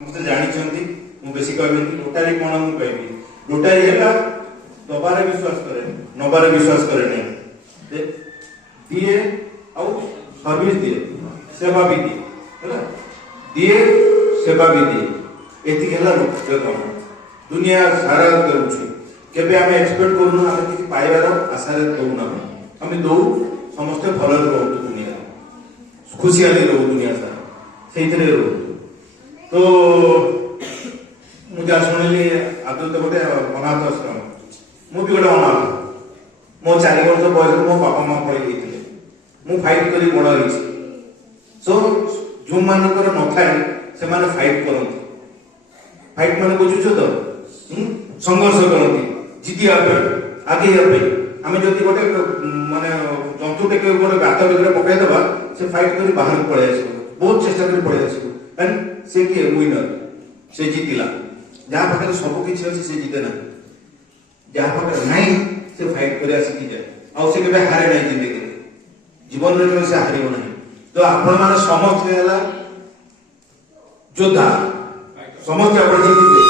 ସମସ୍ତେ ଜାଣିଛନ୍ତି, ମୁଁ ବେଶୀ କହିବିନି। ରୋଟାରୀ କ'ଣ ମୁଁ କହିବି, ରୋଟାରୀ ହେଲା ଦବାରେ ବିଶ୍ୱାସ କରେ, ନବାରେ ବିଶ୍ୱାସ କରେ ନାହିଁ। ଦିଏ ଆଉ ସର୍ଭିସ ଦିଏ, ସେବା ବି ଦିଏ, ହେଲା ଦିଏ ସେବା ବି ଦିଏ। ଏତିକି ହେଲା ରୋଟାରୀ କାମ। ଦୁନିଆ ସାରା କରୁଛି, କେବେ ଆମେ ଏକ୍ସପେକ୍ଟ କରୁନୁ ଆମେ କିଛି ପାଇବାର ଆଶାରେ ଦଉନା। ଆମେ ଦଉ, ସମସ୍ତେ ଭଲରେ ରହୁଛୁ, ଦୁନିଆ ଖୁସିଆଲି ରହୁ, ଦୁନିଆ ସାରା ସେଇଥିରେ ରହୁ। ତ ମୁଁ ଯାହା ଶୁଣିଲି ଆଦତ ଗୋଟେ ଅନାଥ ଆଶ୍ରମ, ମୁଁ ବି ଗୋଟେ ଅନାଥ। ମୋ 4 ବର୍ଷ ବୟସରେ ମୋ ବାପା ମା ପଳେଇ ଯାଇଥିଲେ, ମୁଁ ଫାଇଟ୍ କରି ବଡ଼ ହେଇଛି। ସୋ ଯୋଉମାନଙ୍କର ନଥାଏ ସେମାନେ ଫାଇଟ୍ କରନ୍ତି। ଫାଇଟ୍ ମାନେ ବୁଝୁଛ ତ, ସଂଘର୍ଷ କରନ୍ତି ଜିତିବା ପାଇଁ, ଆଗେଇବା ପାଇଁ। ଆମେ ଯଦି ଗୋଟେ ମାନେ ଜନ୍ତୁଟେ ଗୋଟେ ଗାତ ଭିତରେ ପକାଇଦେବା, ସେ ଫାଇଟ୍ କରି ବାହାରକୁ ପଳେଇ ଆସିବ, ବହୁତ ଚେଷ୍ଟା କରି ପଳେଇ ଆସିବ। କାରଣ ସେ କିଏ ୱିନର, ସେ ଜିତିଲା। ଯାହା ପାଖରେ ସବୁ କିଛି ଅଛି ସେ ଜିତେ ନାହିଁ, ଯାହା ପାଖରେ ନାହିଁ ସେ ଫାଇଟ୍ କରିବା ଶିଖିଯାଏ। ଆଉ ସେ କେବେ ହାରେ ନାହିଁ ଜିନ୍ଦଗିରେ, ଜୀବନରେ କେବେ ସେ ହାରିବ ନାହିଁ। ତ ଆପଣମାନେ ସମସ୍ତେ ହେଲା ଯୋଦ୍ଧା, ସମସ୍ତେ ଆପଣ ଜିତିବେ।